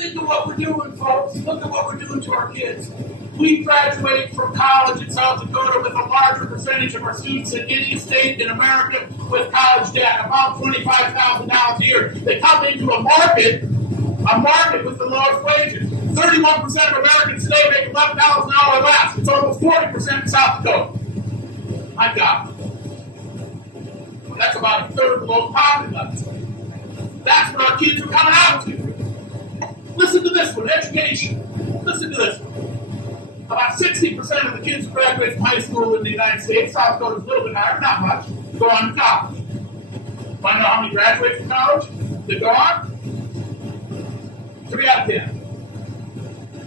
think of what we're doing, folks. Look at what we're doing to our kids. We graduate from college in South Dakota with a larger percentage of our students in any state in America with college debt, about $25,000 a year. They come into a market with the lowest wages. 31% of Americans today make $11 an hour or less. It's almost 40% in South Dakota. My God. That's about a third below poverty level. That's what our kids are coming out to. Listen to this one, education. Listen to this one. About 60% of the kids who graduate from high school in the United States, South Dakota is a little bit higher, not much, go on to college. Want to know how many graduate from college that go on? 3 out of 10.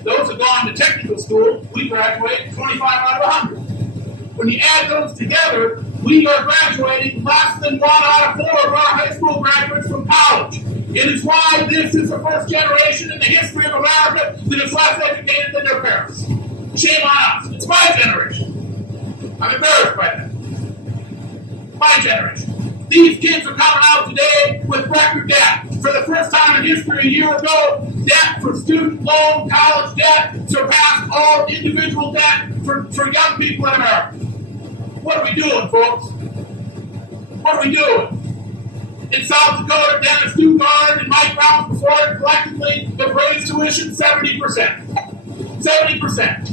Those that go on to technical school, we graduate 25 out of 100. When you add those together, we are graduating less than 1 out of 4 of our high school graduates from college. It is why this is the first generation in the history of America that is less educated than their parents. Shame on us. It's my generation. I'm embarrassed by that. My generation. These kids are coming out today with record debt. For the first time in history a year ago, debt for student loan college debt surpassed all individual debt for young people in America. What are we doing, folks? What are we doing? In South Dakota, Dennis Daugaard and Mike Rounds before it collectively have raised tuition 70%. 70%.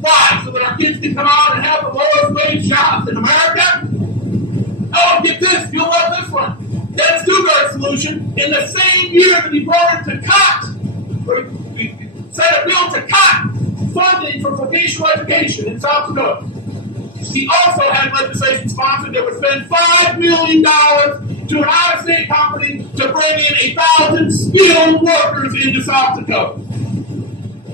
Why? So that our kids can come out and have the lowest wage jobs in America? Oh, get this. You'll love this one. Dennis Daugaard's solution, in the same year that he voted to cut, or he set a bill to cut funding for vocational education in South Dakota. He also had legislation sponsored that would spend $5 million to an out-of-state company to bring in 1,000 skilled workers into South Dakota.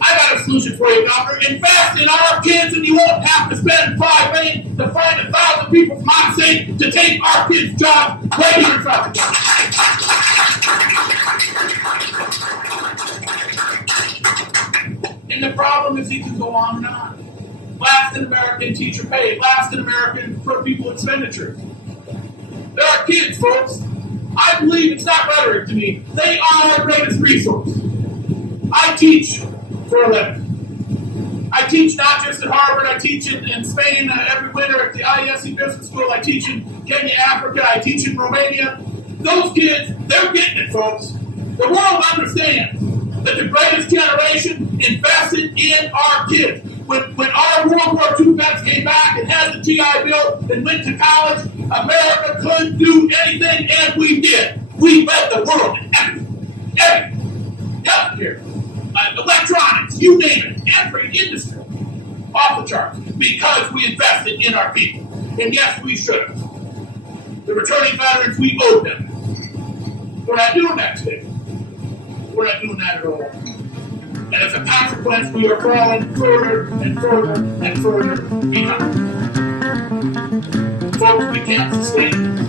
I got a solution for you, Governor. Invest in our kids and you won't have to spend $5 million to find 1,000 people from out of state to take our kids' jobs right here in South Dakota. And the problem is he can go on and on. Last in American teacher pay, last in American for people expenditures. There are kids, folks. I believe it's not rhetoric to me. They are our greatest resource. I teach for a living. I teach not just at Harvard. I teach in Spain every winter at the IESE Business School. I teach in Kenya, Africa. I teach in Romania. Those kids, they're getting it, folks. The world understands that the greatest generation invested in our kids. When our World War II vets came back and had the GI Bill and went to college, America couldn't do anything, and we did. We led the world in everything. Everything. Healthcare, electronics, you name it, every industry. Off the charts. Because we invested in our people. And yes, we should have. The returning veterans, we owed them. We're not doing that today. We're not doing that at all. And as a consequence, we are falling further and further and further behind. Folks, we can't sustain it.